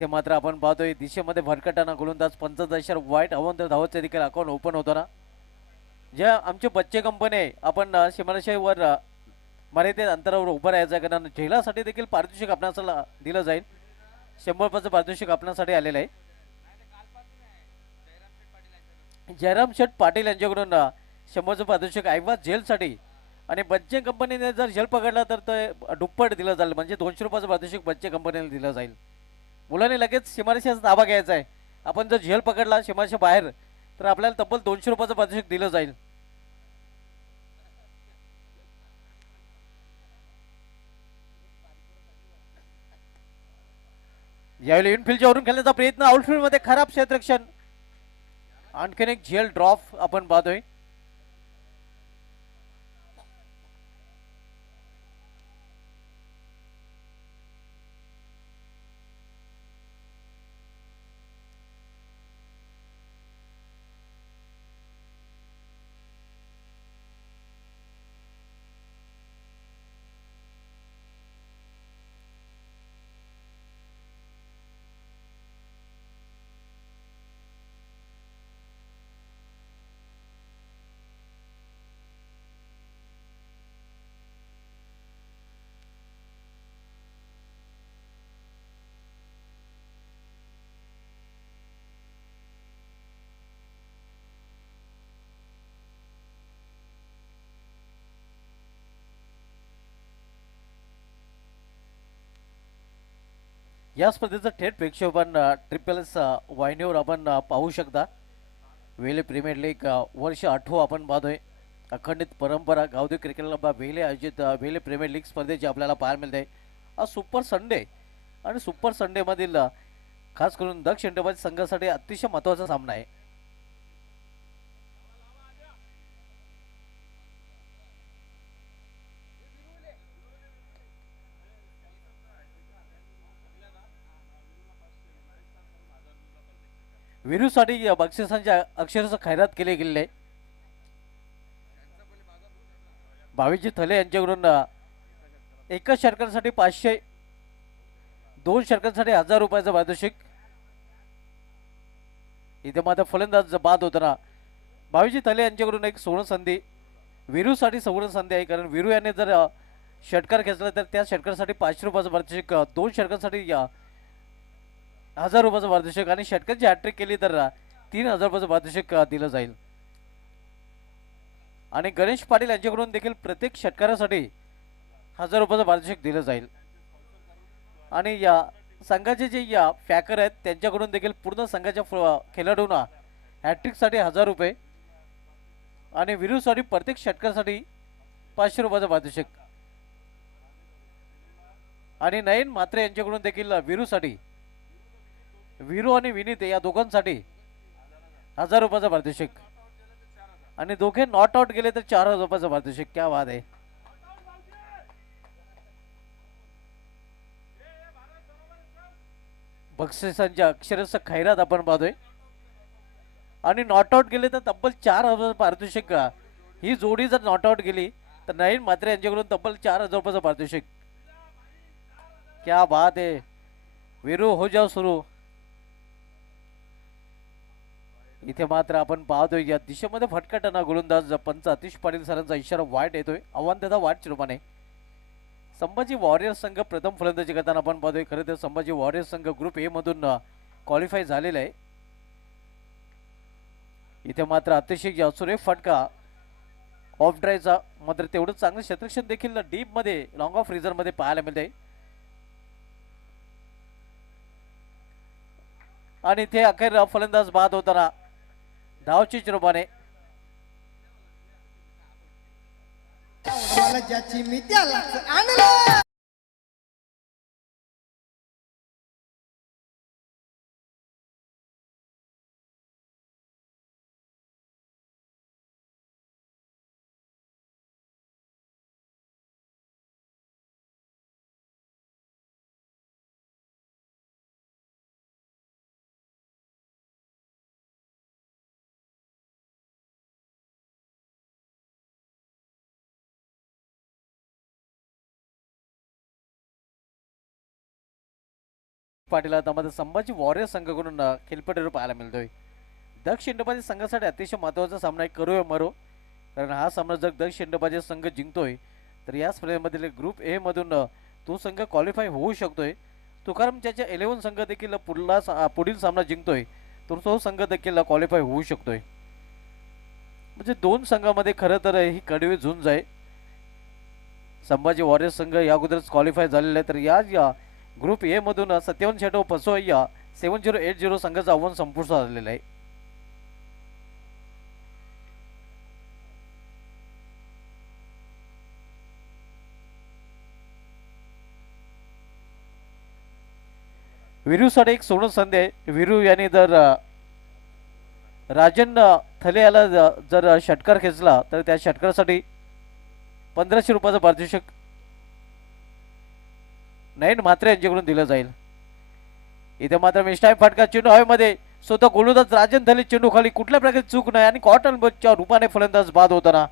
ते मात्र आपण पाहतोय दिशेमध्ये भरकटताना गोलंदाज पंचदशर वाईट अवंत धावचे देखील अकाउंट ओपन होताना जे आमचे बच्चे कंपनी आहे आपण सीमारेषेवर मर्यादित अंतरावर उभं राहायचं आहे कारण झेलासाठी देखील पारितोषिक आपणाला दिलं जाईल 100 पारितोषिक आपणासाठी आलेलं आहे जयराम शेठ पाटील यांच्याकडून 100चं पारितोषिक ऐवा झेलसाठी आणि बच्चे कंपनीने जर झेल पकडला तर ते दुप्पट दिलं जाईल म्हणजे 200 रुपयाचं पारितोषिक बच्चे कंपनीला दिलं जाईल मुलांनी लगेच सीमारेषेचा ताबा घ्यायचा आहे आपण जर झेल पकडला सीमारेषे बाहेर तर आपल्याला तब्बल 200 रुपयाचं पारितोषिक दिलं जाईल यावेळी इनफिल्डच्या वरून खेळण्याचा प्रयत्न आउटफील्ड मध्ये खराब क्षेत्ररक्षण आणखीन एक झेल ड्रॉप आपण पाहतोय या स्पर्धेचं थेट प्रेक्षेपण ट्रिपल एस वाहिनीवर आपण पाहू शकता वेले प्रीमियर लीग वर्ष 8 आपण पाहतोय अखंडित परंपरा गावदेव क्रिकेट क्लब वेले आयोजित वेले प्रीमियर लीग स्पर्धेची आपल्याला पाहायला मिळते आज सुपर संडे आणि सुपर संडे मधील खास करून दक्ष इंटरप्राइज संघासाठी अतिशय महत्त्वाचा सामना आहे वीरूसाठी बक्षिसांच्या अक्षरशः खैरात केले गेले भावीजी थले यांच्याकडून एकाच षटकांसाठी 500 2 षटकांसाठी 1000 रुपयाचं पारितोषिक इथे मात्र फलंदाज बाद होताना भावीजी थले यांच्याकडून एक सुवर्ण संधी वीरूसाठी सुवर्ण संधी आहे कारण वीरू याने जर षटकार खेचला तर त्या षटकारासाठी 500 रुपयाचं पारितोषिक 2 षटकांसाठी 1000 रुपयाचं पारितोषिक आणि षटकांची हॅट्रिक केली तर 3000 रुपयाचं पारितोषिक दिलं जाईल आणि गणेश पाटील यांच्याकडून देखील प्रत्येक षटकारासाठी 1000 रुपयाचं पारितोषिक दिलं जाईल आणि या संघाचे जे या फॅकर आहेत त्यांच्याकडून देखील पूर्ण संघाच्या खेळाडूंना हॅट्रिकसाठी 1000 रुपये आणि विरूसाठी प्रत्येक षटकासाठी 500 रुपयाचं पारितोषिक आणि नयन म्हात्रे यांच्याकडून देखील वीरूसाठी वीरू आणि विनीत या दोघांसाठी 1000 रुपयाचं पारितोषिक आणि दोघे नॉट आउट गेले तर 4000 रुपयाचं पारितोषिक क्या बात आहे बक्षिसांच्या अक्षरशः खैरात आपण पाहतोय आणि नॉट आउट गेले तर तब्बल 4000 पारितोषिक ही जोडी जर नॉट आउट गेली तर नयन म्हात्रे यांच्याकडून तब्बल 4000 रुपयाचं पारितोषिक क्या बात आहे वीरू हो जाओ सुरू इथे मात्र आपण पाहतोय या दिशेमध्ये फटकाटाना गोलंदाज पंच अतिश पाटील सरांचा इशारा वाईट येतोय आव्हान त्याचा वाईट रूपाने संभाजी वॉरियर्स संघ प्रथम फलंदाजी करताना आपण पाहतोय खरं तर संभाजी वॉरियर्स संघ ग्रुप ए मधून क्वालिफाय झालेला आहे इथे मात्र अतिशय सुरेख फटका ऑफ ड्रायचा मात्र तेवढं चांगलं क्षेत्ररक्षण देखील डीप मध्ये लॉंग ऑफ रिझर्व मध्ये पाहायला मिळते आणि इथे अखेर फलंदाज बाद होताना धावची रूपाने मला ज्याची मी त्यालाच आणलं पाटील त्यामध्ये संभाजी वॉरियर संघाकडून खेळपट्टीवर पाहायला मिळतोय. दक्ष इंडोबाजी संघासाठी अतिशय महत्त्वाचा सामना आहे, करूया मरो. कारण हा सामना जर दक्ष इंडोबाजी संघ जिंकतोय तर या स्पर्धेमधील ग्रुप ए मधून तो संघ क्वालिफाय होऊ शकतोय. तुकाराम त्याच्या 11 संघ देखील पुढील सामना जिंकतोय तर तो संघ देखील क्वालिफाय होऊ शकतोय. म्हणजे दोन संघामध्ये खरं तर ही कडवी झुंज आहे. संभाजी वॉरियर संघ या अगोदरच क्वालिफाय झालेला आहे तर या ग्रुप ए मधून सत्यवन शेटो पसोया 7080 संघाचं आव्हान संपुष्टात आलेलं आहे. वीरूसाठी एक सोडून संधी आहे. वीरू यांनी जर राजन थले याला जर षटकार खेचला तर त्या षटकारासाठी 1500 रुपयाचं पारितोषिक नयन म्हात्रे यांच्याकडून दिलं जाईल. इथे मात्र मिस्टाईम फटका चेंडू हवेमध्ये स्वतः गोलंदाज राजन थले चेंडू खाली कुठल्या प्रकारची चूक नाही आणि कॉटन बचच्या रूपाने फलंदाज बाद होताना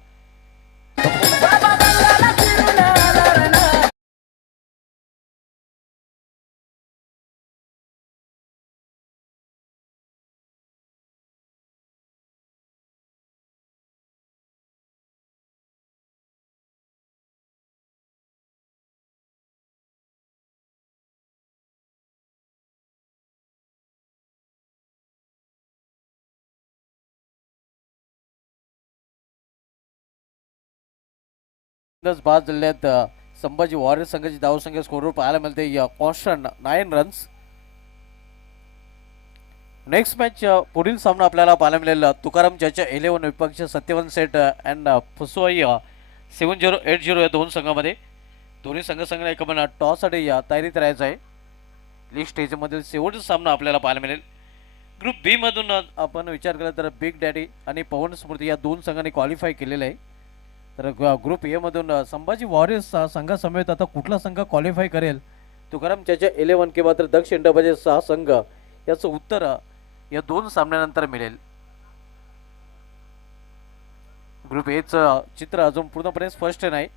बाद जिल्ह्यात संभाजी वॉरियर संघाची धावसंख्या स्कोरवर पाहायला मिळते कॉन्स्टंट 9 रन्स. नेक्स्ट मॅच पुढील सामना आपल्याला पाहायला मिळेल तुकाराम ज्याच्या 11 विपक्ष सत्यवन सेट अँड फुसवाई 7080 या दोन संघामध्ये. दोन्ही संघांना एकमेकांना टॉससाठी तयारीत राहायचं आहे. लीग स्टेजमधील शेवटचा सामना आपल्याला पाहायला मिळेल. ग्रुप बी मधून आपण विचार केला तर बिग डॅडी आणि पवन स्मृती या दोन संघांनी क्वालिफाय केलेलं आहे. तर ग्रुप ए मधून संभाजी वॉरियर्स संघासमेत आता कुठला संघ क्वालिफाय करेल तुकाराम त्याच्या 11 किंवा तर दक्ष इंडोबाजी 6 संघ याचं उत्तर या दोन सामन्यानंतर मिळेल. ग्रुप ए चं चित्र अजून पूर्णपणे स्पष्ट नाही.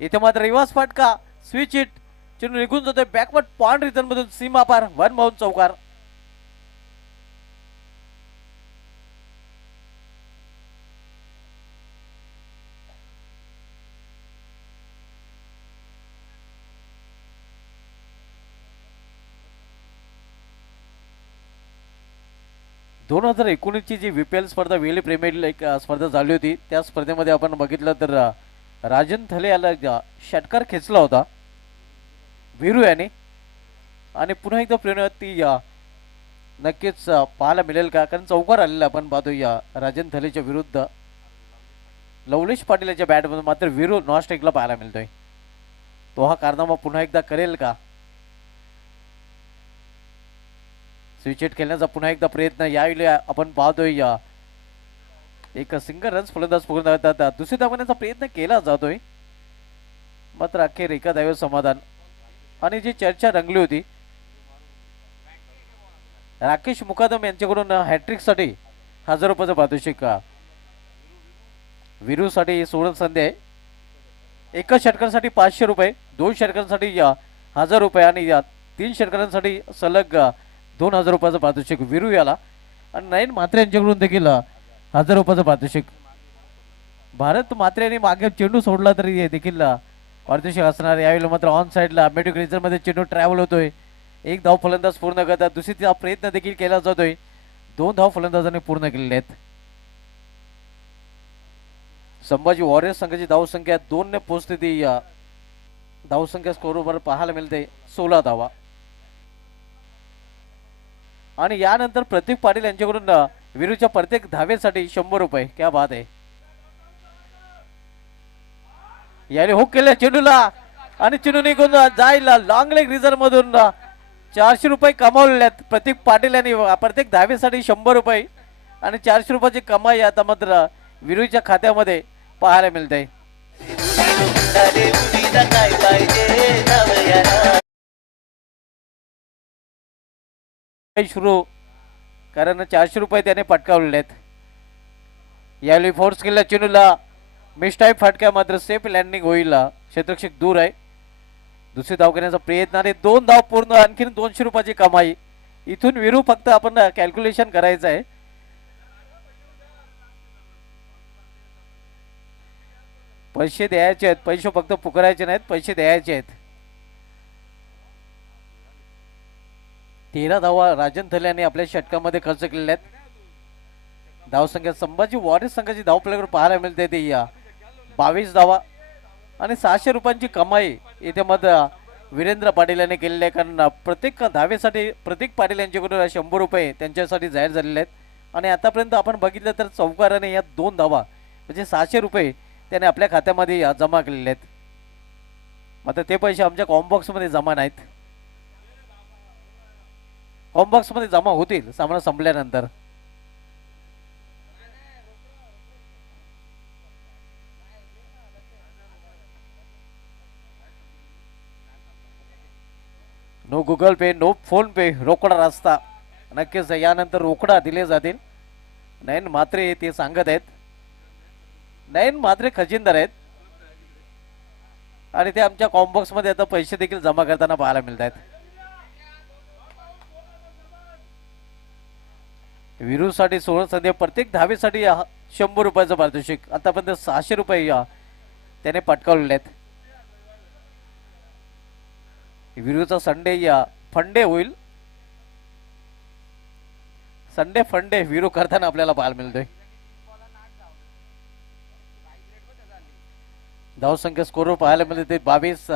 इथे मात्र रिवाज फाटका स्विच हिट चेंडू निघून जातोय बॅकवर्ड पॉइंट रिटर्न मधून सीमा पार 1 बाउंड चौकार. दोन 2019ची जी VPL स्पर्धा वेळी प्रीमियर लीग स्पर्धा झाली होती त्या स्पर्धेमध्ये आपण बघितलं तर राजन थले याला षटकार खेचला होता वीरू याने. आणि पुन्हा एकदा प्रेरणा ती नक्कीच पाहायला मिळेल का, कारण चौकार आलेला आपण पाहतो या राजन थलेच्या विरुद्ध. लवलेश पाटील याच्या बॅटमधून मात्र वीरू नॉस्ट्रिकला पाहायला मिळतोय. तो हा कारनामा पुन्हा एकदा करेल का. स्विच हिट खेळण्याचा पुन्हा एकदा प्रयत्न यावेळी आपण पाहतोय एक सिंगल रन्स फलंदाज पूर्ण करतात. दुसरी धावण्याचा प्रयत्न केला जातोय मात्र अखेर एका धावेवर समाधान. आणि जी चर्चा रंगली होती राकेश मुकादम यांच्याकडून हॅट्रिकसाठी 1000 रुपयाचं पारितोषिक वीरूसाठी सोडून संधी आहे. एका षटकांसाठी 500 रुपये, 2 षटकांसाठी 1000 रुपये आणि 3 षटकांसाठी सलग 2000 रुपयाचं पारितोषिक वीरू याला. आणि नयन म्हात्रे यांच्याकडून देखील 1000 रुपयाचं पारितोषिक. भारत म्हात्रे यांनी मागे चेंडू सोडला तरी देखील पारितोषिक असणार. यावेळी मात्र ऑन साईडला मेट्रिक रिझर्व्हमध्ये चेंडू ट्रॅव्हल होतोय. एक धाव फलंदाज पूर्ण करतात, दुसरीचा प्रयत्न देखील केला जातोय. 2 धाव फलंदाजांनी पूर्ण केलेले आहेत. संभाजी वॉरियर्स संघाची धावसंख्या 2 ने पोहोचते ती धावसंख्या स्कोरवर पाहायला मिळते 16 धावा. आणि यानंतर प्रतीक पाटील यांच्याकडून वीरूच्या प्रत्येक धावेसाठी 100 रुपये. क्या बात आहे. याने हुक केल्या चेंडूला आणि चेंडू निघून जायला लॉंग लेग रिझर्व मधून 400 रुपये कमावलेले आहेत. प्रतीक पाटील यांनी प्रत्येक धावेसाठी 100 रुपये आणि 400 रुपयाची कमाई आता मात्र वीरूच्या खात्यामध्ये पाहायला मिळते. सुरू कारण 400 रुपये त्याने पटकावलेले आहेत. यावेळी फोर्स केलेल्या चेंडूला मिस टाईप फटका मात्र सेफ लँडिंग होईल. क्षेत्ररक्षक दूर आहे. दुसरी धाव घेण्याचा प्रयत्न आणि 2 धाव पूर्ण, आणखीन 200 रुपयाची कमाई. इथून विरू फक्त आपण कॅल्क्युलेशन करायचं आहे. पैसे द्यायचे आहेत, पैसे फक्त पुकारायचे नाहीत, पैसे द्यायचे आहेत. 13 धावा राजन थले यांनी आपल्या षटकामध्ये खर्च केलेल्या आहेत. धावसंख्या संभाजी वॉरियर्स संघाची धाव आपल्याकडे पाहायला मिळते ती 22 धावा आणि 600 रुपयांची कमाई इथे मध्ये वीरेंद्र पाटील यांनी केलेली आहे. कारण प्रत्येक धावेसाठी प्रत्येक पाटील यांच्याकडून 100 रुपये त्यांच्यासाठी जाहीर झालेले आहेत आणि आतापर्यंत आपण बघितलं तर चौकाराने या 2 धावा म्हणजे 600 रुपये त्याने आपल्या खात्यामध्ये जमा केलेले आहेत. मात्र ते पैसे आमच्या कॉम्बॉक्समध्ये जमा नाहीत. कॉम्बॉक्समध्ये जमा होतील सामना संपल्यानंतर. नो गुगल पे, नो फोन पे, रोकडा रस्ता. नक्कीच यानंतर रोकडा दिले जातील. नयन म्हात्रे ते सांगत आहेत. नयन म्हात्रे खजिनदार आहेत आणि ते आमच्या कॉम्बॉक्स मध्ये आता पैसे देखील जमा करताना पाहायला मिळत आहेत. विरूसाठी 16 संधी, प्रत्येक धावेसाठी 100 रुपयाचं पारितोषिक. आतापर्यंत 600 रुपये त्याने पटकावलेले आहेत. विरूचा संडे फंडे होईल. संडे फंडे विरू करताना आपल्याला पाहायला मिळतोय. धावसंख्या स्कोर पाहायला मिळते 22.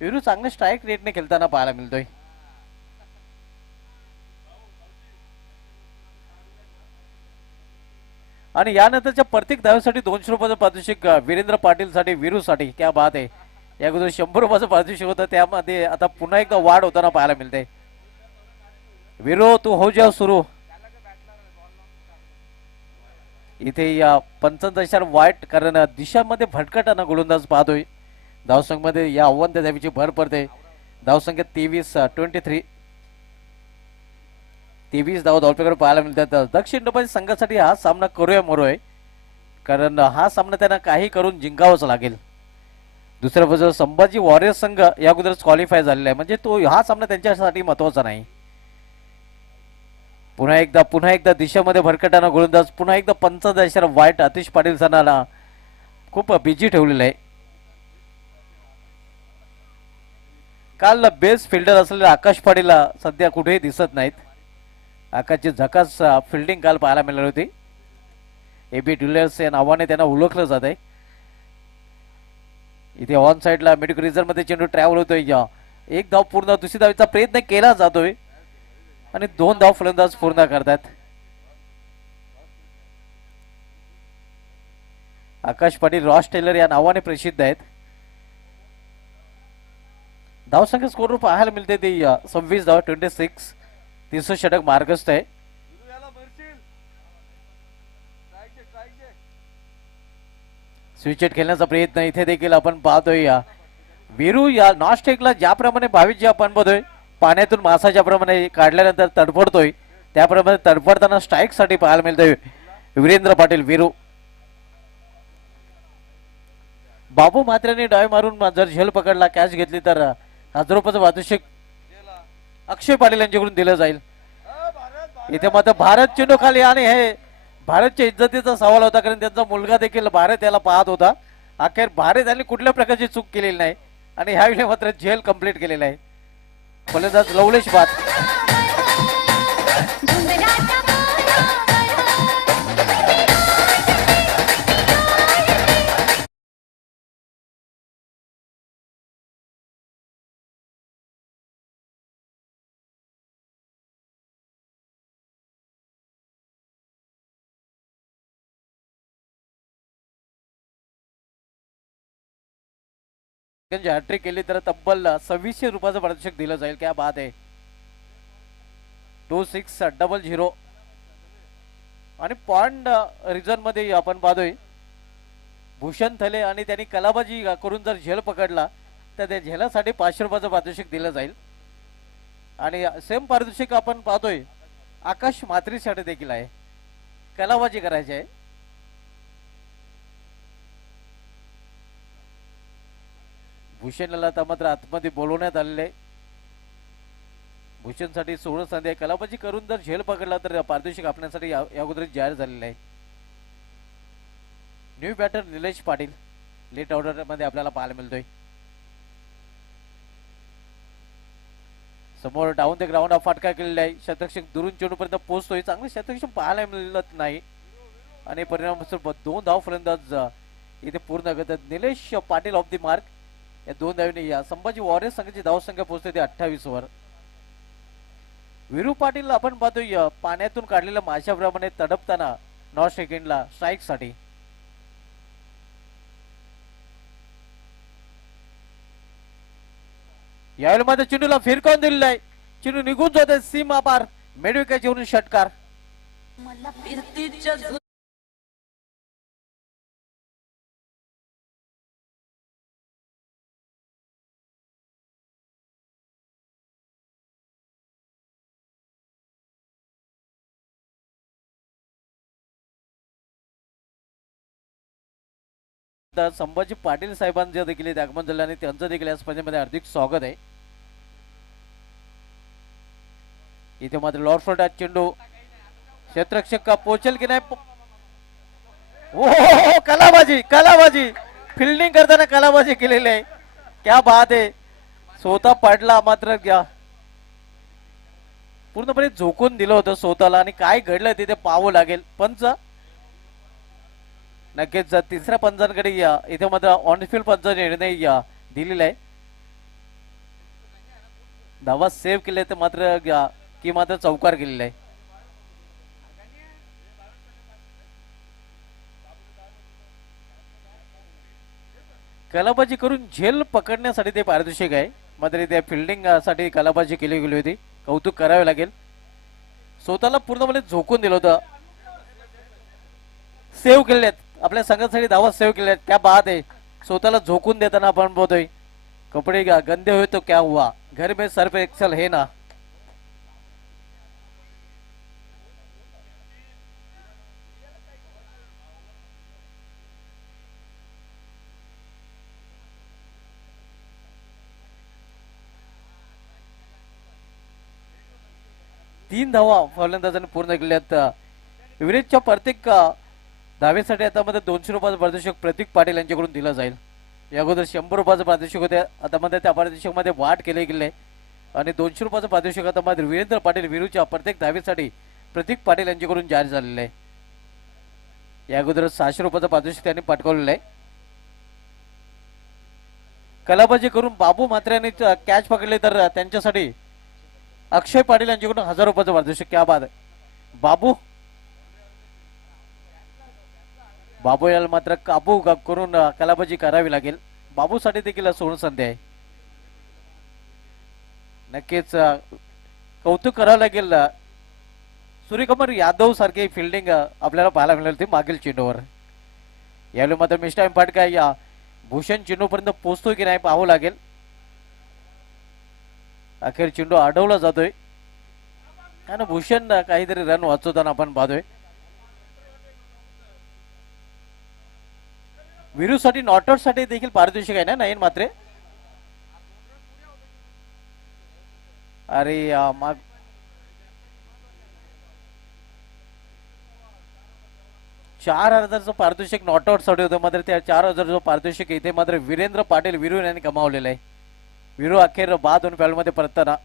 विरू चांगले स्ट्राईक रेटने खेळताना पाहायला मिळतोय. आणि यानंतरच्या प्रत्येक धावेसाठी 200 रुपयाचं पारितोषिक वीरेंद्र पाटील साठी, विरू साठी. क्या बात आहे. या अगोदर 100 रुपयाचं पारितोषिक होतं, त्यामध्ये आता पुन्हा एकदा वाढ होताना पाहायला मिळते. विरू तू हो जाओ सुरू. इथे या पंचदशार वाईट कारण दिशामध्ये भटकटाना गोलंदाज पाहतोय. धावसंख्येमध्ये या आव्हान धावीची भर पडते. धावसंख्या 23 धाव धावपैकी पाहायला मिळतात. दक्षिण डोंबिवली संघासाठी हा सामना करूया मरोय, कारण हा सामना त्यांना काही करून जिंकावाच लागेल. दुसऱ्या बाजूला संभाजी वॉरियर्स संघ या अगोदरच क्वालिफाय झालेला आहे, म्हणजे तो हा सामना त्यांच्यासाठी महत्वाचा नाही. पुन्हा एकदा दिशेमध्ये भरकटाना गोलंदाज, पुन्हा एकदा पंचदशार वाईट आतिश पाटील सणाला खूप बिझी ठेवलेलं आहे. काल बेस्ट फिल्डर असलेल्या आकाश पाटीलला सध्या कुठेही दिसत नाहीत. आकाशची झकास फिल्डिंग काल पाहायला मिळाली होती. एबी डिलर्स या नावाने त्यांना ओळखलं जात आहे. इथे ऑन साइडला मिड क्रिजर मध्ये चेंडू ट्रॅव्हल होतोय. एक धाव पूर्ण, दुसरी धावेचा प्रयत्न केला जातोय आणि 2 धाव फलंदाज पूर्ण करतात. आकाश पाटील रॉस टेलर या नावाने प्रसिद्ध आहेत. धावसंख्या स्कोर पाहायला मिळते ते 26 धाव, 26. तिसरं षटक मार्गस्थ आहे. स्विचेट खेळण्याचा प्रयत्न इथे देखील आपण पाहतोय. विरू या नॉस्टेकला ज्याप्रमाणे 22 आपण बघतोय, पाण्यातून मासा ज्याप्रमाणे काढल्यानंतर तडफडतोय, त्याप्रमाणे तडफडताना स्ट्राईक साठी पाहायला मिळतोय वीरेंद्र पाटील विरू. बाबू म्हात्रेने डाय मारून जर झेल पकडला, कॅच घेतली तर 1000 रुपयाचं पारितोषिक अक्षय पाटील यांच्याकडून दिलं जाईल. इथे मात्र भारत चेंडू खाली आणि हे भारतच्या इज्जतीचा सवाल होता, कारण त्यांचा मुलगा देखील भारत याला पाहत होता. अखेर भारत यांनी कुठल्या प्रकारची चूक केलेली नाही आणि ह्यावेळी मात्र झेल कंप्लीट केलेला आहे. फलंदाज लवलेश बाद. हॅट्रिक केली तर तब्बल 2600 रुपयाचं पारितोषिक दिलं जाईल. क्या बात आहे. 2600 आणि पॉइंट रिझन मध्ये आपण पाहतोय भूषण थले आणि त्यांनी कलाबाजी करून जर झेल पकडला तर त्या झेलासाठी 500 रुपयाचं पारितोषिक दिलं जाईल. आणि सेम पारितोषिक आपण पाहतोय आकाश म्हात्रेसाठी देखील आहे. कलाबाजी करायची आहे. भूषणला आता मात्र आतमध्ये बोलवण्यात आलेले आहे. भूषणसाठी 16 संधी आहे. कलाबाजी करून जर झेल पकडला तर पारितोषिक आपल्यासाठी या अगोदर जाहीर झालेलं आहे. New batter Nilesh Patil late order मध्ये आपल्याला पाहायला मिळतोय. समोर डाऊन द ग्राउंड हा फटका केलेला आहे. शतरक्षक दुरून चेंडूपर्यंत पोहोचतोय. चांगले शतरक्षक पाहायला मिळत नाही आणि परिणाम 2 धाव फलंदाज इथे पूर्ण करतात. Nilesh Patil of the mark या 2 धावांनी या संभाजी वॉरियर्स संघाची धावसंख्या पोहोचते ते 28 वर. विरू पाटील आपण पाहतोय पाण्यातून काढलेल्या माशाप्रमाणे तडपताना नॉट सेकंडला स्ट्राईक साठी. यावेळी मात्र चेंडूला फिरकावून दिलेला आहे. चेंडू निघून जाते सीमा पार. मेडविकाची होऊन षटकार. मला फिरतीच्या संभाजी पाटील साहेबांचे देखील आगमन झाले आणि त्यांचं देखील या स्पर्धेमध्ये हार्दिक स्वागत आहे. इथे मात्र लॉर्डफोर्ड चेंडू क्षेत्ररक्षक का पोचेल की नाही. ओ कलाबाजी कलाबाजी फिल्डिंग करताना कलाबाजी केलेली आहे. क्या बात आहे. स्वतः पडला मात्र घ्या पूर्णपणे झोकून दिलं होतं स्वतःला आणि काय घडलं तिथे पाहावं लागेल. पंच नक्कीच तिसऱ्या पंचांकडे इथे मात्र ऑनफिल्ड पंच निर्णय दिलेला आहे. धावा सेव्ह केले तर मात्र की मात्र चौकार केलेला आहे. कलाबाजी करून झेल पकडण्यासाठी ते पारितोषिक आहे. मात्र त्या फिल्डिंग साठी कलाबाजी केली गेली होती. कौतुक करावे लागेल. स्वतःला पूर्णपणे झोकून दिलं होतं. सेव्ह केलेत आपल्या संघासाठी धावा सेव्ह केल्या. क्या बात आहे. स्वतःला झोकून देताना आपण बोलतोय कपडे गंदे हुए तो क्या हुआ घर में सर्फ एक्सेल है ना. तीन धावा फलंदाजांनी पूर्ण केल्यात. विरेजच्या प्रत्येक धावेसाठी आता मध्ये 200 रुपयाचं पारितोषिक प्रतीक पाटील यांच्याकडून दिलं जाईल. या अगोदर 100 रुपयाचं पारितोषिक होते. आता मध्ये त्या पारितोषिक मध्ये वाढ केली गेली आणि 200 रुपयाचं पारितोषिक आता मध्ये वीरेंद्र पाटील विरूच्या प्रत्येक धावेसाठी प्रतीक पाटील यांच्याकडून जाहीर झालेलं आहे. या अगोदर 600 रुपयाचं पारितोषिक त्यांनी पटकावलेलं आहे. कलाबाजी करून बाबू म्हात्रे कॅच पकडले तर त्यांच्यासाठी अक्षय पाटील यांच्याकडून 1000 रुपयाचं पारितोषिक. क्या बात आहे. बाबू याला मात्र काबू करून कलाबाजी करावी लागेल. बाबूसाठी देखील सोडून संधी आहे. नक्कीच कौतुक करावं लागेल. सूर्यकुमार यादव सारखी फिल्डिंग आपल्याला पाहायला मिळाली होती मागील चेंडूवर. यावेळी मात्र मिस्टाईम फटका या भूषण चेंडूपर्यंत पोहोचतोय की नाही पाहावं लागेल. अखेर चेंडू अडवला जातोय आणि भूषण काहीतरी रन वाचवताना आपण पाहतोय. विरूसाठी नॉटआउट साठी देखील पारितोषिक आहे ना नयन मात्रे. अरे माग 4000चं पारितोषिक नॉटआउट साठी होतं. मात्र त्या 4000चं पारितोषिक इथे मात्र वीरेंद्र पाटील विरू यांनी कमावलेलं आहे. विरू अखेर बाद होऊन मध्ये परतताना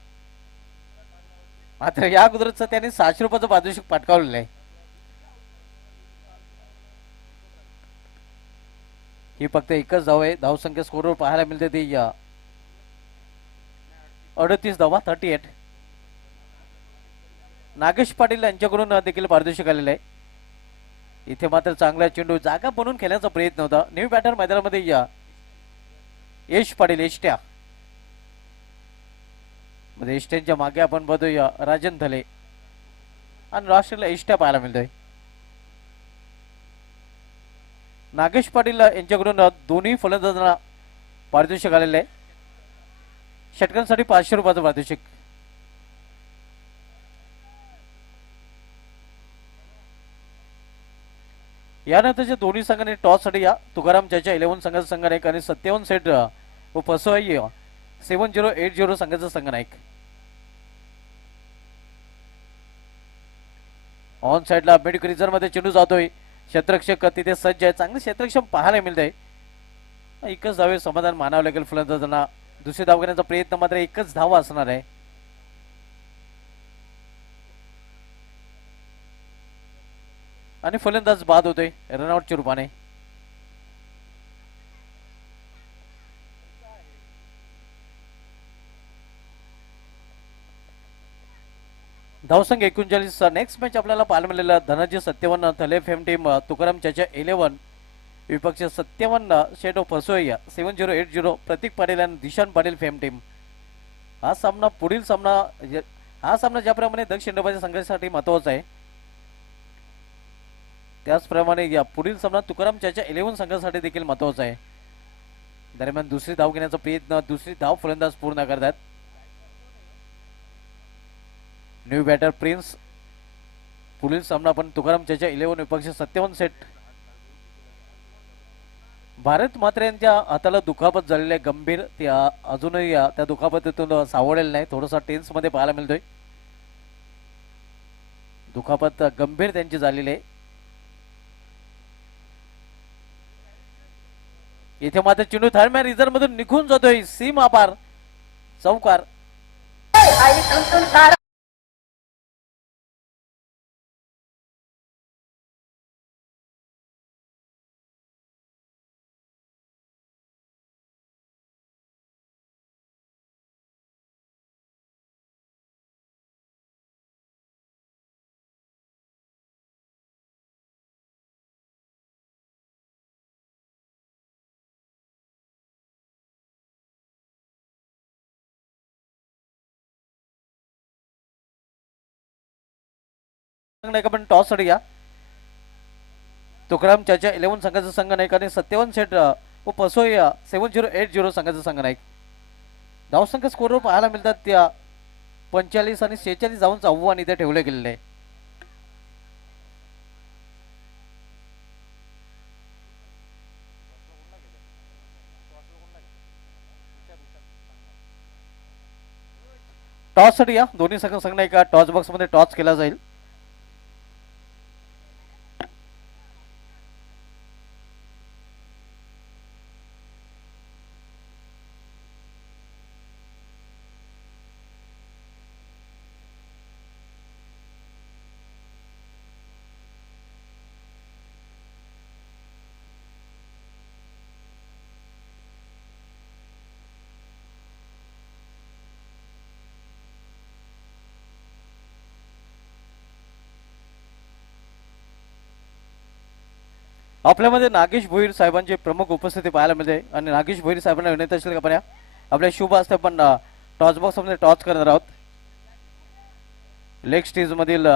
मात्र या अगोदरच त्यांनी 600 रुपयाचं पारितोषिक पटकावलेलं आहे. ही फक्त एकच धाव आहे. धावसंख्या स्कोरवर पाहायला मिळते ती 38 धावा 38. नागेश पाटील यांच्याकडून देखील पारितोषिक आलेलं आहे. इथे मात्र चांगला चेंडू जागा बनवून खेळण्याचा प्रयत्न होता. न्यू बॅटर मैदानामध्ये यश पाटील एष्ट्या मध्ये एष्ट्यांच्या मागे आपण बघतोय राजन धले आणि राष्ट्रीयला एष्ट्या पाहायला मिळतोय. नागेश पाटील यांच्याकडून दोन्ही फलंदाजांना पारितोषिक आलेलं आहे. षटकांसाठी 500 रुपयाचं पारितोषिक. यानंतरच्या दोन्ही संघाने टॉस साठी तुकाराम चाचा 11 संघाचा संघ एक आणि 57 सेट व पसोई 7080 संघाचा संघनायक. ऑन साइडला मिड मध्ये चेंडू जातोय. क्षेत्ररक्षक तिथे सज्ज आहे. चांगलं क्षेत्ररक्षण पाहायला मिळतंय. एकच धावे समाधान मानावं लागेल फलंदाजांना. दुसरी धाव घेण्याचा प्रयत्न मात्र एकच धाव असणार आहे. आणि फलंदाज बाद होतोय रनआउटच्या रूपाने. धावसंख्या 39. नेक्स्ट मॅच आपल्याला पाहायला मिळालेला धनंजय 57 थले फेम टीम तुकाराम चाचा 11 विपक्ष 57 शेट ऑफ फसोया 7080 प्रतीक पाटील आणि दिशान पाटील फेम टीम. हा सामना ज्याप्रमाणे दक्षिण डोबाच्या संघासाठी महत्वाचा आहे त्याचप्रमाणे या पुढील सामना तुकाराम चाचा 11 संघासाठी देखील महत्वाचा आहे. दरम्यान दुसरी धाव घेण्याचा प्रयत्न दुसरी धाव फलंदाज पूर्ण करतात. New batter Prince. पुढील सामना पण तुकाराम चाचा 11 विपक्ष 57 सेट. भारत मात्र यांच्या हाताला दुखापत झालेली आहे गंभीर. त्या अजूनही त्या दुखापतीतून सावळलेलं नाही. थोडासा टेन्स मध्ये पाहायला मिळतोय. दुखापत गंभीर त्यांची झालेली आहे. इथे मात्र चेंडू थर्डमॅन रिझर्व मधून निघून जातोय सीमा पार. चौकार. पण टॉस साठी या तुकाराम चाचा 11 संघाचा संघनायक आणि 57 सेट व पसोया 7080 संघाचा संघनायक. धावसंख्या स्कोरवर पाहायला मिळतात त्या 45 आणि 46 धावांचं आव्हान इथे ठेवले गेलेले आहे. टॉस साठी या दोन्ही संघ संघनायक टॉस बॉक्स मध्ये टॉस केला जाईल. आपल्यामध्ये नागेश भोईर साहेबांची प्रमुख उपस्थिती पाहायला मिळते आणि नागेश भोईर साहेबांना विनंती असेल का पर्या आपल्या शुभ असते पण टॉस बॉक्स मध्ये टॉस करणार आहोत. लेग स्टेज मधील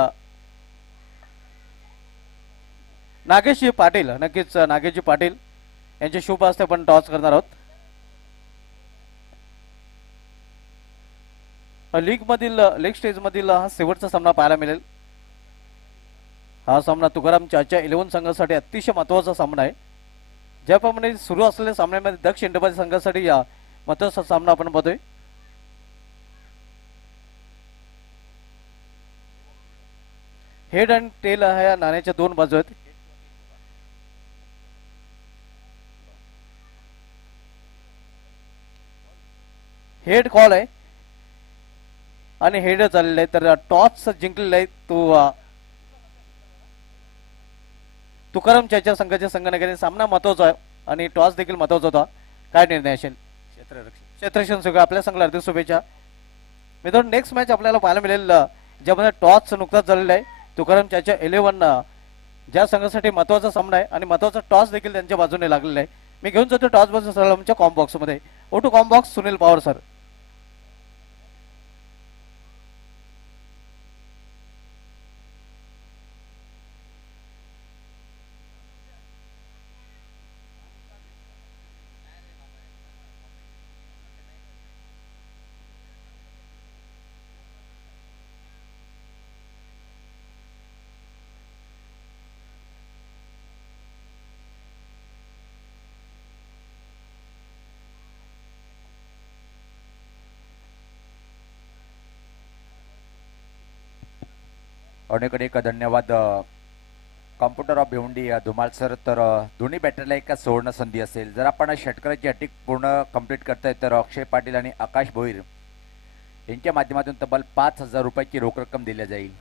नागेशजी पाटील नक्कीच नागेशजी पाटील यांचे शुभ असते पण टॉस करणार आहोत. लेग स्टेज मधील हा शेवटचा सामना पाहायला मिळेल. हा सामना तुकाराम चाचा 11 संघासाठी अतिशय महत्वाचा सामना आहे. ज्याप्रमाणे सुरू असलेल्या सामन्यामध्ये दक्षिण डोबाच्या संघासाठी या महत्वाचा सामना आपण बघतोय. हेड आणि टेल ह्या नाण्याच्या दोन बाजू आहेत. हेड कॉल आहे आणि हेड चाललेला आहे तर टॉस जिंकलेला आहे तो तुकाराम चाचा संघाच्या संघनायकाने. सामना महत्वाचा आहे आणि टॉस देखील महत्वाचा होता. काय निर्णय असेल क्षेत्ररक्षण सुद्धा आपल्या संघाला हार्दिक शुभेच्छा. मित्रांनो नेक्स्ट मॅच आपल्याला पाहायला मिळेल ज्यामध्ये टॉस नुकताच झालेला आहे. तुकाराम चाचा 11 ज्या संघासाठी महत्वाचा सामना आहे आणि महत्वाचा टॉस देखील त्यांच्या बाजूने लागलेला आहे. मी घेऊन जातो टॉस बॉक्स आमच्या कॉम बॉक्स मध्ये. ओटू comm box Sunil Pawar sir. अनेक अनेक धन्यवाद computer of Bhiwandi Dhumal sir. तर दोन्ही बॅटरला एक सुवर्ण संधी असेल. जर आपण षटकाराची अटीक पूर्ण कंप्लीट करताय तर अक्षय पाटील आणि आकाश भोईर यांच्या माध्यमातून तब्बल 5,000 रुपयाची रोख रक्कम दिली जाईल.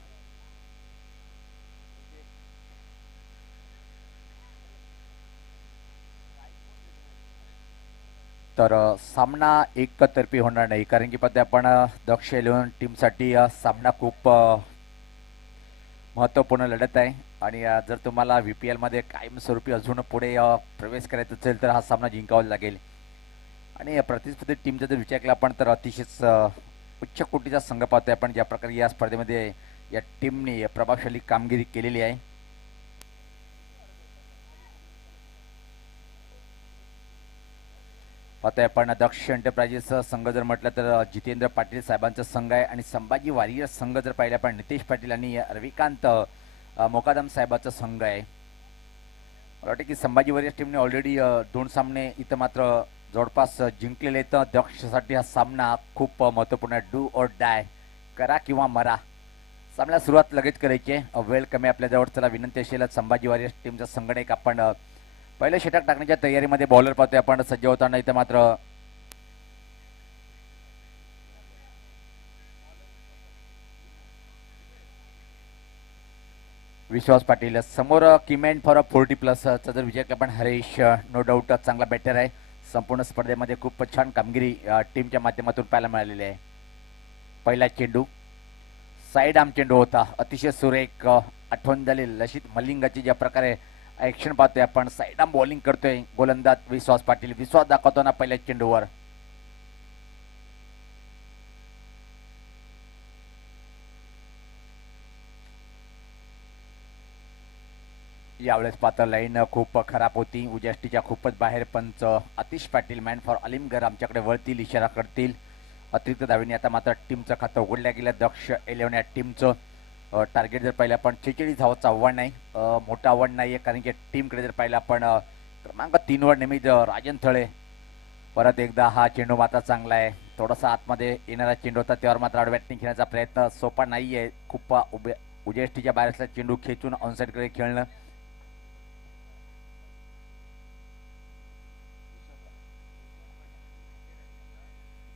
तर सामना एकतर्फी होणार नाही, कारण की पद्धती आपण दक्ष 11 टीमसाठी सामना खूप महत्त्वपूर्ण लढत आहे. आणि जर तुम्हाला VPL मध्ये कायमस्वरूपी अजून पुढे प्रवेश करायचा असेल तर हा सामना जिंकावा लागेल. आणि प्रतिस्पर्धी टीमचा जर विचार केला आपण तर अतिशय उच्च कोटीचा संघ पाहतोय आपण, ज्या प्रकारे या स्पर्धेमध्ये या टीमने प्रभावशाली कामगिरी केलेली आहे. पाहतोय आपण दक्ष एंटरप्राइजेसचा संघ जर म्हटलं तर जितेंद्र पाटील साहेबांचा संघ आहे. आणि संभाजी वारियर संघ जर पाहिलं आपण नितेश पाटील आणि रविकांत मोकादम साहेबाचा संघ आहे. मला वाटतं की संभाजी वारियर्स टीमने ऑलरेडी 2 सामने इथं मात्र जवळपास जिंकलेले. तर दक्षसाठी हा सामना खूप महत्त्वपूर्ण आहे. डू ऑर डाय, करा किंवा मरा. सामन्याला सुरुवात लगेच करायची आहे, वेळ कमी आपल्याजवळ. चला विनंती असेल संभाजी वारियर्स टीमचा संघटक आपण पहिलं षटक टाकण्याच्या तयारीमध्ये बॉलर पाहतोय आपण सज्ज होताना. इथं मात्र विश्वास पाटील समोर किमॅन फॉर 40+ चा जर विजय आपण हरीश नो डाऊट चांगला बॅटर आहे. संपूर्ण स्पर्धेमध्ये खूप छान कामगिरी टीमच्या माध्यमातून पाहायला मिळालेली आहे. पहिला चेंडू साईड आर्म चेंडू होता, अतिशय सुरेख. आठवण झाली लसित मलिंगाची, ज्या प्रकारे ॲक्शन पाहतोय आपण. साईड आर्म बॉलिंग करतोय गोलंदाज विश्वास पाटील. विश्वास दाखवतो ना पहिल्या चेंडूवर. यावेळेस पात्र लाईन खूप खराब होती, उजाष्टीच्या खूपच बाहेर. पंच आतिश पाटील मॅन फॉर अलिमगड आमच्याकडे वळतील, इशारा करतील. अतिरिक्त धावेने आता मात्र टीमचं खातं उघडल्या गेलं. दक्ष 11 या टीमचं टार्गेट जर पाहिलं आपण 46 धावाचं आव्हान नाही, मोठं आव्हान नाही आहे. कारण की टीमकडे जर पाहिलं आपण क्रमांक 3 वर नेहमीच राजन थळे. परत एकदा हा चेंडू मात्र चांगला आहे. थोडासा आतमध्ये येणारा चेंडू होता, त्यावर मात्र आडबॅटिंग खेळण्याचा प्रयत्न सोपा नाही आहे. खूप उजाष्टीच्या बाहेर असला चेंडू खेचून ऑनसाईडकडे खेळणं.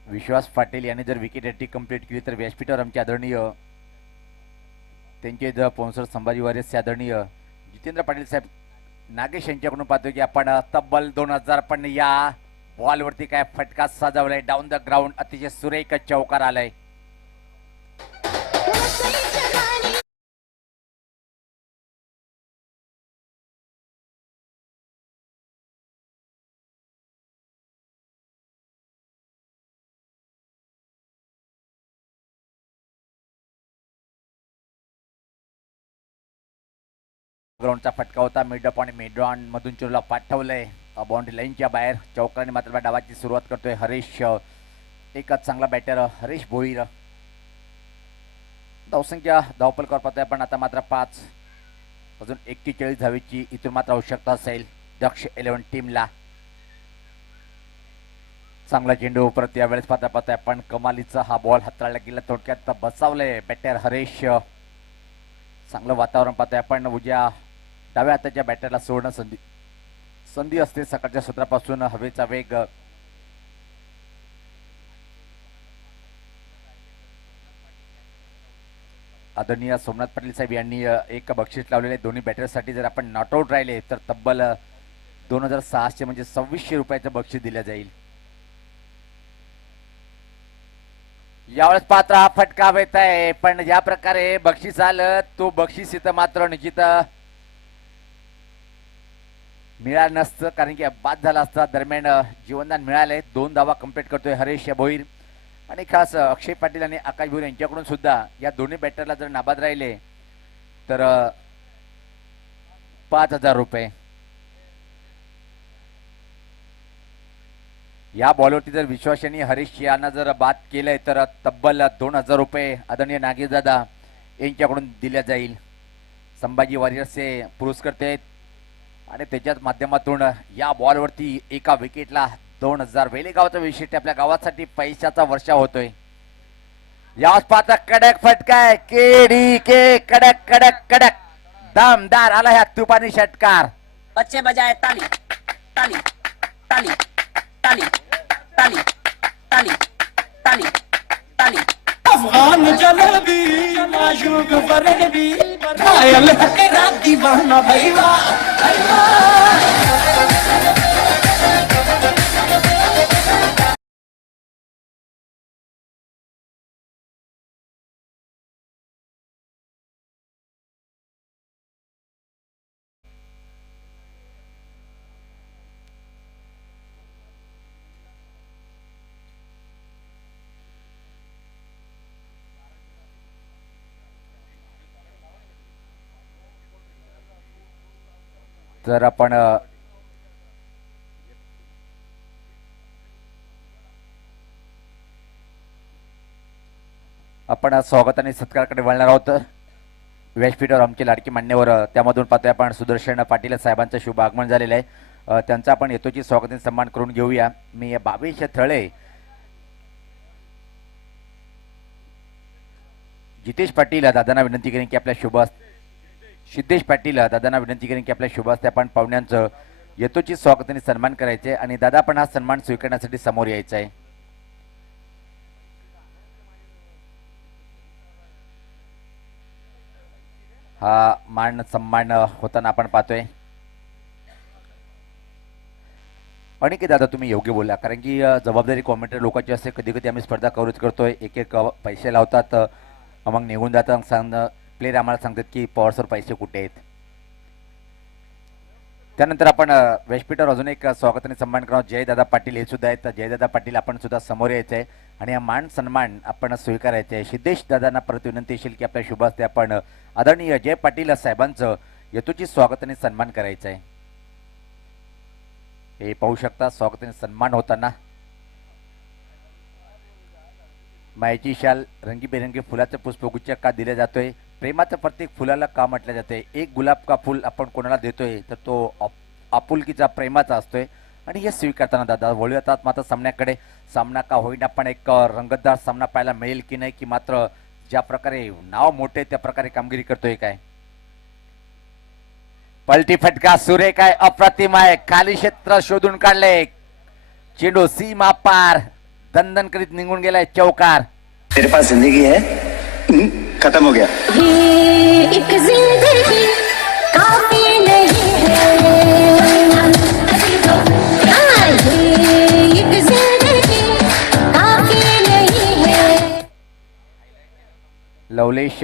विश्वास पाटील यांनी जर विकेट हॅट्रिक कंप्लीट केली तर व्यासपीठावर आमचे आदरणीय त्यांचे जर स्पॉन्सर संभाजी वारियर्स आदरणीय जितेंद्र पाटील साहेब नागेश यांच्याकडून पाहतो की आपण तब्बल 2000. पण या बॉलवरती काय फटका सजवलाय डाऊन द ग्राउंड. अतिशय सुरेख चौकार आलाय. ग्राउंडचा फटका होता. मिडअप आणि मिडऑन मधून चेंडूला पाठवलंय बाउंड्री लाईनच्या बाहेर. चौकाने मात्र डावाची सुरुवात करतोय हरीश. एकच चांगला बॅटर हरीश भोईर. धावसंख्या धावपलकर पाहतोय आपण आता मात्र 5. अजून 41 धावेची इथून मात्र आवश्यकता असेल दक्ष 11 टीमला. चांगला चेंडू परत यावेळेस पाहतोय आपण. कमालीचा हा बॉल हाताळला गेला, थोडक्यात बसावलंय बॅटर हरीश. चांगलं वातावरण पाहतोय आपण. उद्या डाव्या हाताच्या बॅटरला सोडणं संधी असते सकाळच्या सूत्रापासून. हवेचा वेग आदरणीय सोमनाथ पाटील साहेब यांनी एक बक्षीस लावलेले दोन्ही बॅटरसाठी. जर आपण नॉट आउट राहिले तर तब्बल 2600 म्हणजे 2600 रुपयाचं बक्षीस दिलं जाईल. यावेळेस पात्र हा फटका येत आहे, पण ज्या प्रकारे बक्षीस आलं तो बक्षीस इथं मात्र निश्चित मिळालं नसतं, कारण की बाद झाला असता. दरम्यान जीवनदान मिळालंय. 2 धावा कंप्लीट करतोय हरीश भोईर. आणि खास अक्षय पाटील आणि आकाश भोईर यांच्याकडून सुद्धा या दोन्ही बॅटरला जर नाबाद राहिले तर 5000 रुपये. या बॉलवरती जर विश्वासाने हरीश यांना जर बाद केलंय तर तब्बल 2000 रुपये आदरणीय नागेशदादा यांच्याकडून दिल्या जाईल. संभाजी वारियर्सचे पुरस्कर्ते आहेत आणि त्याच्याच माध्यमातून या बॉलवरती एका विकेटला 2000. वेलेगावचं विशिष्ट आपल्या गावासाठी पैशाचा वर्षा होतोय. याच पाहता कडक फटकाय केडी के कडक कडक कडक दमदार आला ह्या तुपानी षटकार. बच्चे बजाए ताली ताली ताली ताली ताली ताली ताली ताली. अफगान जलेबी माशूक फरेबी घायल है तेरा दीवाना भैया. जर आपण स्वागत आणि सत्काराकडे वळणार आहोत. व्यासपीठावर आमचे लाडकी मान्यवर त्यामधून पाहतोय आपण सुदर्शन पाटील साहेबांचं शुभ आगमन झालेलं आहे. त्यांचा आपण येतोची स्वागत आणि सन्मान करून घेऊया. मी बावीस थळे जितेश पाटील दादांना विनंती करेन की आपल्या सिद्धेश पाटील दादांना विनंती करेन की आपल्या शुभ हस्ते आपण पाहुण्यांचं येतोची स्वागत आणि सन्मान करायचे आणि दादा पण हा सन्मान स्वीकारण्यासाठी समोर यायचा आहे. हा मान सन्मान होताना आपण पाहतोय. आणि की दादा तुम्ही योग्य बोलला, कारण की जबाबदारी कॉमेंटेटर लोकांची असते. कधी कधी आम्ही स्पर्धा कव्हरेज करतोय, एक एक पैसे लावतात मग निघून जातात. प्लेयर आम्हाला सांगतात की पॉवर्सवर पैसे कुठे आहेत. त्यानंतर आपण व्यासपीठावर अजून एक स्वागत आणि सन्मान करणार जयदादा पाटील हे सुद्धा आहेत. जयदादा पाटील आपण सुद्धा समोर यायचं आहे आणि हा मान सन्मान आपण स्वीकारायचा आहे. सिद्धेश दादांना परत विनंती असेल की आपल्या शुभ हस्ते आपण आदरणीय जय पाटील साहेबांचं यथोचित स्वागत आणि सन्मान करायचं आहे. हे पाहू शकता स्वागत आणि सन्मान होताना मायेची शाल रंगीबेरंगी फुलाचं पुष्पगुच्छ का दिले जातोय. प्रेमाचं प्रत्येक फुलाला का म्हटलं जाते. एक गुलाब का फुल आपण कोणाला देतोय तर तो आपुलकीचा प्रेमाचा असतोय आणि हे स्वीकारताना दादा वळूयात मात्र सामन्याकडे. सामना का होईना पण एक रंगतदार सामना पाहायला मिळेल की नाही, की मात्र ज्या प्रकारे नाव मोठे त्या प्रकारे कामगिरी करतोय काय. पलटी फटका सुरेख आहे, अप्रतिम आहे. खाली क्षेत्र शोधून काढले, चेंडू सीमा पार दंदन करीत निघून गेलाय. चौकार. तेरे पास जिंदगी है खत्म हो गया. एक जिंदगी काफी नहीं है. एक जिंदगी काफी नहीं है. लवलेश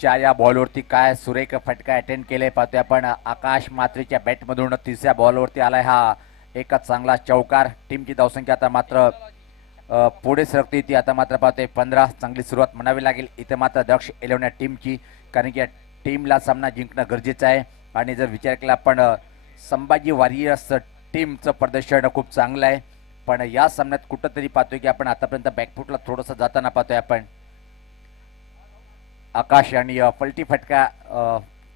च्या या बॉलवरती काय सुरेख फटका अटेंड केले पाहतोय आपण. आकाश मात्रेच्या बॅटमधून तिसऱ्या बॉलवरती आलाय हा एक चांगला चौकार. टीमची धावसंख्या आता मात्र पुढे सरकते ती आता मात्र पाहतोय 15. चांगली सुरुवात म्हणावी लागेल इथे मात्र दक्ष एलेवण्या टीमची, कारण की या टीमला सामना जिंकणं गरजेचं आहे. आणि जर विचार केला आपण संभाजी वॉरियर्स टीमचं प्रदर्शन खूप चांगलं आहे, पण या सामन्यात कुठंतरी पाहतोय की आपण आतापर्यंत बॅकफुटला थोडंसं जाताना पाहतोय आपण. आकाश आणि पलटी फटका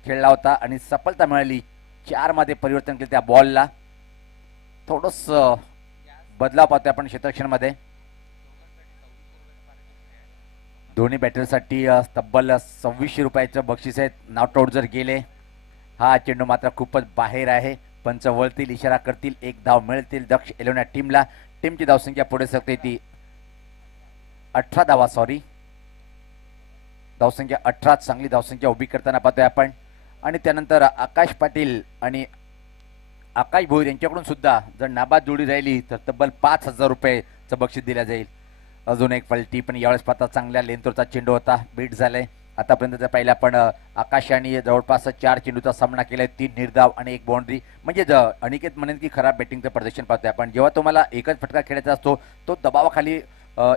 खेळला होता आणि सफलता मिळाली. 4 मध्ये परिवर्तन केलं त्या बॉलला. थोडस बदलाव पाहतोय आपण क्षेत्ररक्षणामध्ये. दोन्ही बॅटरसाठी तब्बल 2600 रुपयाचं बक्षीस आहे. नॉट आउट जर गेले. हा चेंडू मात्र खूपच बाहेर आहे. पंच वळतील, इशारा करतील, एक धाव मिळतील दक्ष एलेवण्या टीमला. टीमची धावसंख्या पुढे सरकते ती 18 धावा. सॉरी, धावसंख्या 18. चांगली धावसंख्या उभी करताना पाहतोय आपण. आणि त्यानंतर आकाश पाटील आणि आकाश भोईर यांच्याकडून सुद्धा जर नाबाद जोडी राहिली तर तब्बल 5000 रुपयेचं बक्षीस दिलं जाईल. अजून एक पलटी, पण यावेळेस पाहता चांगल्या लेंथवरचा चेंडू होता. बीट झालाय. आतापर्यंत जर पाहिलं आपण आकाश यांनी जवळपास 4 चेंडूचा सामना केलाय. 3 निर्धाव आणि 1 बाउंड्री. म्हणजे अनिकेत म्हणेन की खराब बॅटिंगचं प्रदर्शन पाहतोय आपण. जेव्हा तुम्हाला एकच फटका खेळायचा असतो तो दबावाखाली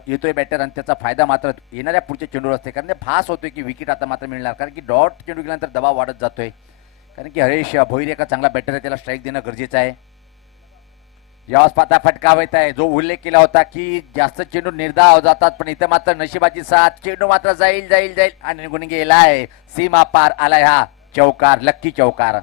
येतोय बॅटर आणि त्याचा फायदा मात्र येणाऱ्या पुढच्या चेंडूवर असते, कारण ते भास होतोय की विकेट आता मात्र मिळणार, कारण की डॉट चेंडू गेल्यानंतर दबाव वाढत जातोय. कारण की हरेश भोईर एका चांगला बॅटर आहे, त्याला स्ट्राईक देणं गरजेचं आहे. यावेळेस पाहता फटका येत आहे, जो उल्लेख केला होता की जास्त चेंडू निर्धाव जातात, पण इथे मात्र नशिबाची साथ. चेंडू मात्र जाईल जाईल जाईल आणि निघून गेलाय. सीमा पार आलाय हा चौकार, लक्की चौकार.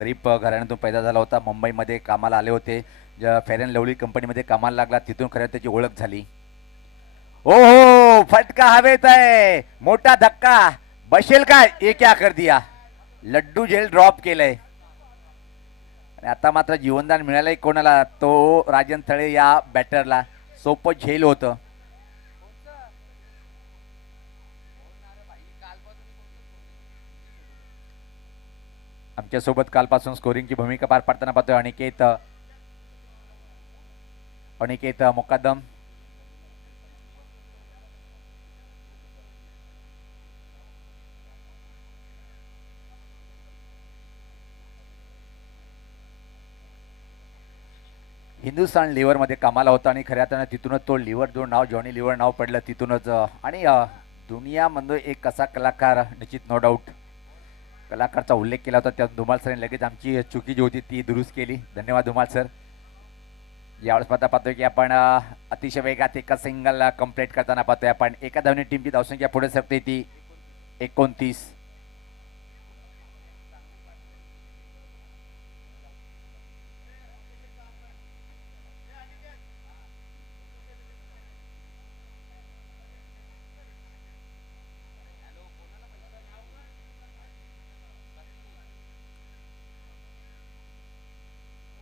गरीब घराण्यातून पैदा झाला होता. मुंबईमध्ये कामाला आले होते. फेअर अँड लवली कंपनीमध्ये कामाला लागला. तिथून खरं त्याची ओळख झाली. ओ हो, फटका हवेत आहे, मोठा धक्का बसेल काय? ये क्या कर दिया, लड्डू जेल ड्रॉप केलंय. आणि आता मात्र जीवनदान मिळालंय कोणाला? तो राजन थळे या बॅटरला. सोपं झेल होतं. आमच्यासोबत कालपासून स्कोरिंगची भूमिका पार पाडताना पाहतोय अनिकेत मुकादम. हिंदुस्थान लिव्हरमध्ये कामाला होता आणि खऱ्या अर्थानं तिथूनच तो लिव्हर जो नाव जॉनी लिव्हर नाव पडलं तिथूनच. आणि दुनियामध्ये एक असा कलाकार निश्चित नो डाऊट कलाकारचा उल्लेख केला होता. त्यात धुमाल सरने लगेच आमची चुकी जी होती ती दुरुस्त केली. धन्यवाद धुमाल सर. यावेळेस पाहतोय की आपण अतिशय वेगात एका सिंगल कंप्लीट करताना पाहतोय आपण. एका धावने टीमची धावसंख्या पुढे सरते ती 29.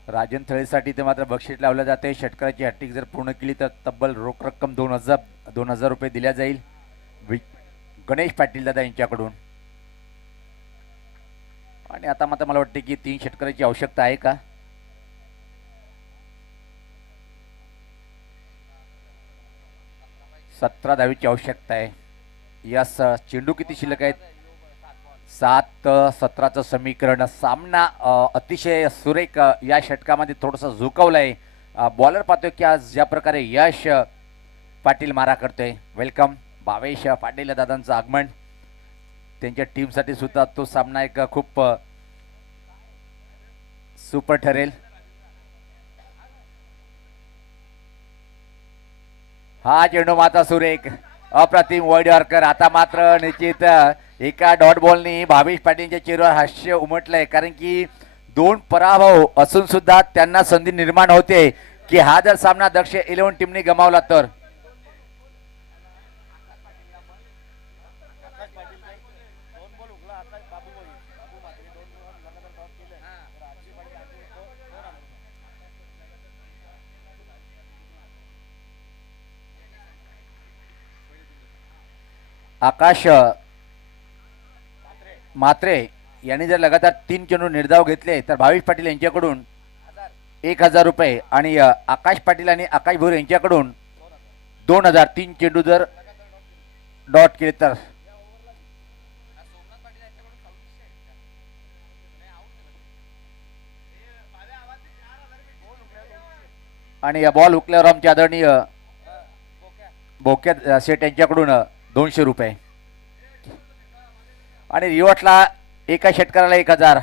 राजन थळेसाठी ते मात्र बक्षीस लावलं जाते. षटकाराची हॅट्रिक जर पूर्ण केली तर तब्बल रोख रक्कम 2,000 रुपये दिल्या जाईल गणेश पाटील दादा यांच्याकडून. आणि आता मात्र मला वाटते की 3 षटकाराची आवश्यकता आहे का? सतरा धावीची आवश्यकता आहे. यस, चेंडू किती शिल्लक आहेत? 7-17चं समीकरण. सामना अतिशय सुरेख या षटकामध्ये थोडंसं झुकवलंय. बॉलर पाहतोय की आज ज्या प्रकारे यश पाटील मारा करतोय. वेलकम भावेश पाटील दादांचं आगमन. त्यांच्या टीमसाठी सुद्धा तो सामना एक खूप सुपर ठरेल. हा चेंडू माता सुरेख अप्रतिम वॉर्कर. आता मात्र निश्चित एका डॉट बॉलनी भावेश पाटीलच्या चेहऱ्यावर हास्य उमटलंय. कारण की 2 पराभव असून सुद्धा त्यांना संधी निर्माण होते की हा जर सामना दक्ष 11 टीमने गमावला तर. आकाश मात्रे यांनी जर लगातार 3 चेंडू निर्धाव घेतले तर भावेश पाटील यांच्याकडून 1,000 रुपये आणि आकाश पाटील आणि आकाश भोर यांच्याकडून 2,000. 3 चेंडू जर डॉट केले तर. आणि बॉल हुकल्यावर आमचे आदरणीय बोक्या शेठ यांच्याकडून 200 रुपये. आणि रिवॉर्डला एका षटकाराला 1,000.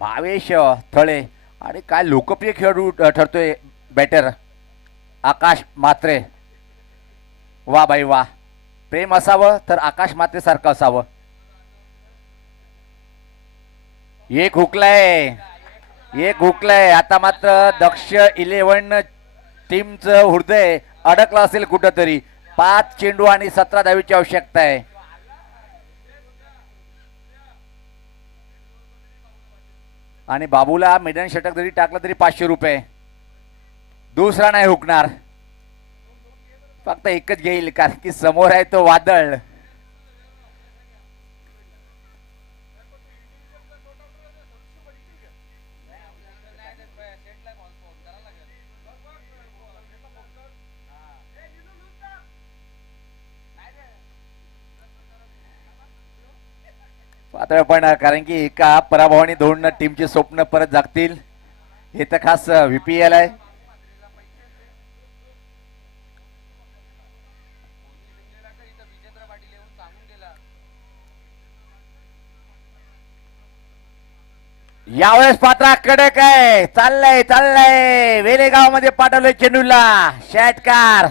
भावेश थळे. आणि काय लोकप्रिय खेळाडू ठरतोय बॅटर आकाश मात्रे. वा बाई वा. प्रेम असावं तर आकाश मात्रे सारखं असावं. एक हुकलाय. आता मात्र दक्ष 11 टीमचं हृदय अडकलं असेल कुठंतरी. 5 चेंडू आणि 17 धावीची आवश्यकता आहे. आणि बाबूला मिडन षटक जरी टाकलं तरी 500 रुपये. दुसरा नाही हुकणार, फक्त एकच घेईल कारण की समोर आहे तो वादळ. पातळ पण कारण की एका पराभवाने 2 टीमचे स्वप्न परत जागतील. हे तर खास VPL आहे. यावेळेस पात्रा कडक आहे. चाललंय वेलेगाव मध्ये पाठवलंय चेंडूला. षटकार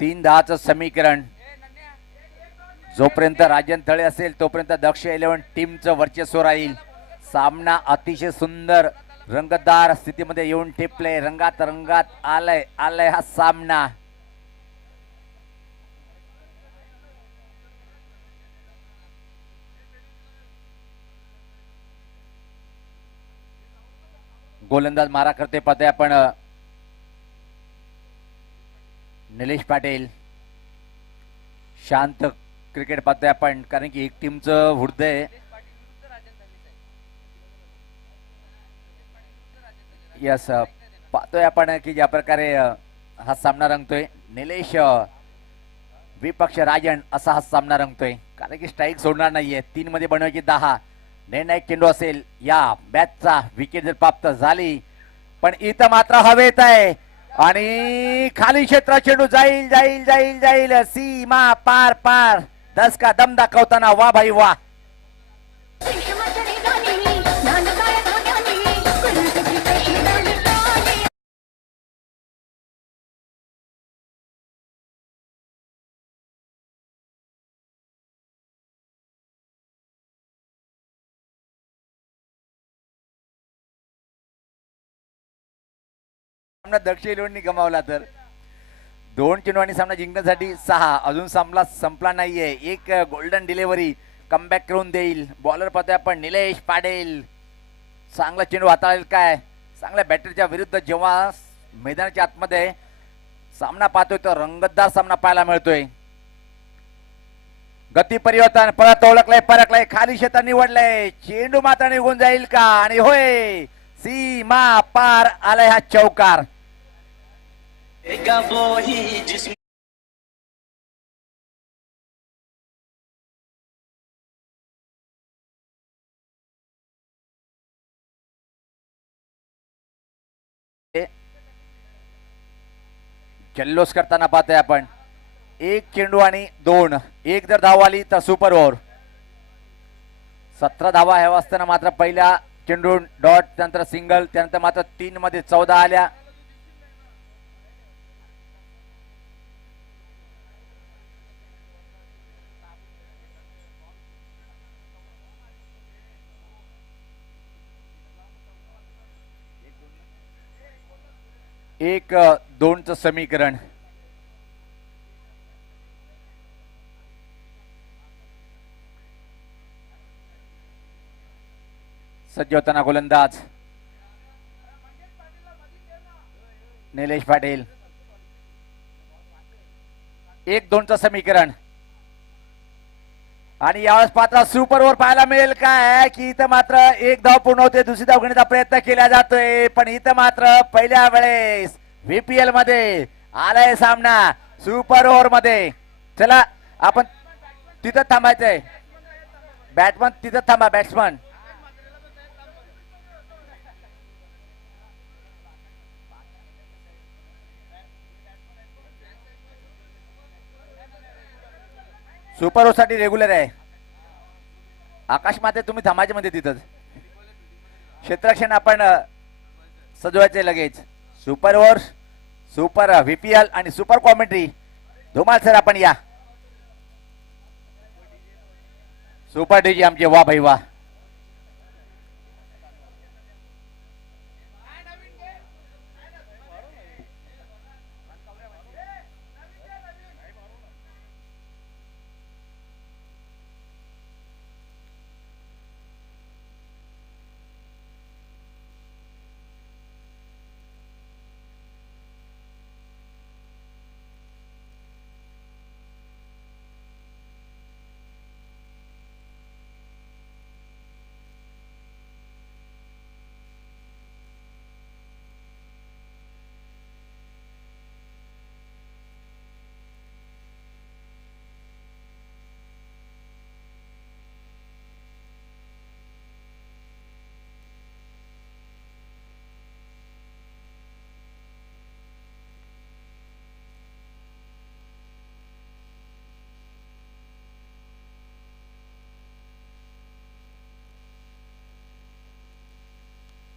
3-10चं समीकरण. जोपर्यंत राजन तळे असेल तोपर्यंत दक्ष 11 टीमचं वर्चस्व राहील. सामना अतिशय सुंदर रंगतदार स्थितीमध्ये येऊन टिपले. रंगात रंगात आलाय हा सामना. गोलंदाज मारा करते पाहतोय आपण निलेश पाटील. शांत क्रिकेट पाहतोय आपण कारण की एक टीमचं हृदय यस पाहतोय आपण की ज्या प्रकारे हा सामना रंगतोय. निलेश विपक्ष राजन असा हा सामना रंगतोय कारण की स्ट्राईक सोडणार नाहीये. 3 मध्ये बनवायची 10. निर्णायक चेंडू असेल या बॅटचा. विकेट जर प्राप्त झाली पण इथं मात्र हवेत आहे आणि खाली क्षेत्र चेंडू जाईल जाईल जाईल जाईल. सीमा पार पार. 10 का दम दाखवताना वा भाई वा. सामना दक्ष 11 गमावला तर 2 चेंडूंनी सामना जिंकण्यासाठी 6. अजून सामना संपला नाहीये. एक गोल्डन डिलिव्हरी कमबॅक करून देईल. बॉलर पाहतोय आपण निलेश पाटील. चांगला चेंडू हाताळेल काय. चांगल्या बॅटरच्या विरुद्ध जेव्हा मैदानाच्या आतमध्ये सामना पाहतोय तर रंगतदार सामना पाहायला मिळतोय. गती परिवर्तन परत ओळखलंय परखलंय. खाली क्षेत्र निवडलंय. चेंडू मात्र निघून जाईल का आणि होय सीमा पार आलाय हा चौकार. वो ही जिसमें जल्लोष करताना पाहतोय आपण. 1 चेंडू आणि 2. 1 जर धाव आली तर सुपर ओव्हर. 17 धावा हव्या असताना मात्र पहिल्या चेंडू डॉट त्यानंतर सिंगल त्यानंतर मात्र 3 मध्ये 14 आल्या. एक 2चं समीकरण. सज्ज होताना गोलंदाज निलेश पाटील. 1-2चं समीकरण आणि यावेळेस पात्र सुपर ओव्हर पाहायला मिळेल काय की इथं मात्र 1 धाव पूर्ण होते. दुसरी धाव घेण्याचा प्रयत्न केला जातोय पण इथं मात्र पहिल्या वेळेस VPL मध्ये आलाय सामना सुपर ओव्हर मध्ये. चला आपण तिथं थांबायचंय. बॅट्समन तिथं थांबा. बॅट्समन सुपर ओव्हर साठी रेग्युलर आहे. आकाश माते तुम्ही थांबायचे मध्ये तिथंच. क्षेत्ररक्षण आपण सजवायचे लगेच. सुपर ओव्हर सुपर VPL आणि सुपर कॉमेंट्री धुमाल सर आपण या. सुपर डीजे आमचे वा भाई वा.